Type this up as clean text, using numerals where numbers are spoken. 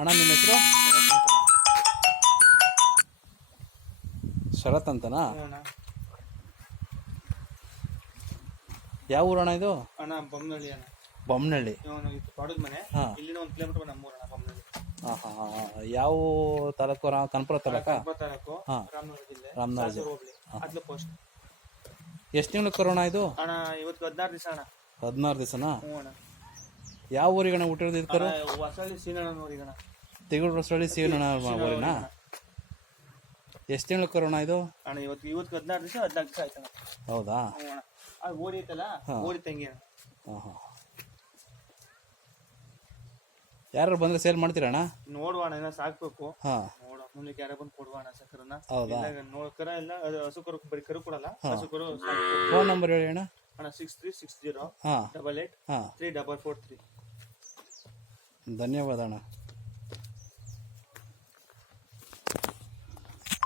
ಅಣ್ಣ ನಿಮ್ಮ ಹೆಸರು? ಶರತ್ ಅಂತನಾ? ಯಾವ ಊರಣ್ಣ ಇದು? ಅಣ್ಣ ಬೊಮ್ಮನಹಳ್ಳಿ ಅಣ್ಣ. ಬೊಮ್ಮನಹಳ್ಳಿ ತೋಟದ ಮನೆ. ಇಲ್ಲಿಂದ 1 ಕಿಲೋಮೀಟರ್ ನಮ್ಮೂರ ಅಣ್ಣ ಬೊಮ್ಮನಹಳ್ಳಿ. ಯಾವ ತಾಲೂಕು? ಕನಕಪುರ ತಾಲೂಕಾ? ತಾಲೂಕು, ರಾಮನಗರ ಜಿಲ್ಲೆ, ರಾಮನಗರ ಜಿಲ್ಲೆ. ಹೋಬಳಿ, ಅದ್ಲ ಪೋಸ್ಟ್. ಎಷ್ಟು ತಿಂಗಳು ಕರೋಣ ಇದು? ಅಣ್ಣ ಇವತ್ತು 16 ದಿವಸ ಅಣ್ಣ. 16 ದಿವಸನಾ? ಹ್ಞೂ ಅಣ್ಣ. ಯಾವ ಊರಿಗಣ ಹುಟ್ಟಿರೋದು ಇದು ಕರು? ಹೊಸಳ್ಳಿ ಸೀನಣ್ಣನೂರಿಗಣ. ತಿಗುಳು ಹೊಸಳ್ಳಿ ಸೀನಣ್ಣ ಊರಿನ? ಎಷ್ಟು ತಿಂಗಳು ಕರೋಣ ಇದು? ಅಣ್ಣ ಇವತ್ತು 16 ದಿವಸ 14 ದಿವಸ ಆಯ್ತಣ್ಣ. ಹೌದಾ? ಹ್ಞೂ ಅಣ್ಣ. ಅದು ಓಡಿ ಐತಲ್ಲ, ಓಡಿ ತಂಗಿ ಅಣ್ಣ. ಯಾರು ಬಂದ್ರೆ ಸೇಲ್ ಮಾಡ್ತೀರಣ್ಣ? ನೋಡುವಣ, ಏನೋ ಸಾಕ್ಬೇಕು. ನೋಡ ಮುಂದಕ್ಕೆ ಯಾರ ಬಂದು ಕೊಡುವಣ ಸಕರನ್ನ. ಹೌದಾ? ಕರ ಇಲ್ಲ, ಅದು ಹಸು ಕರು, ಬರೀ ಕರು ಕೊಡಲ್ಲ, ಹಸು ಕರು. ಫೋನ್ ನಂಬರ್ ಹೇಳಿ ಅಣ್ಣ. 6360 88 3443. ಧನ್ಯವಾದ ಅಣ್ಣ.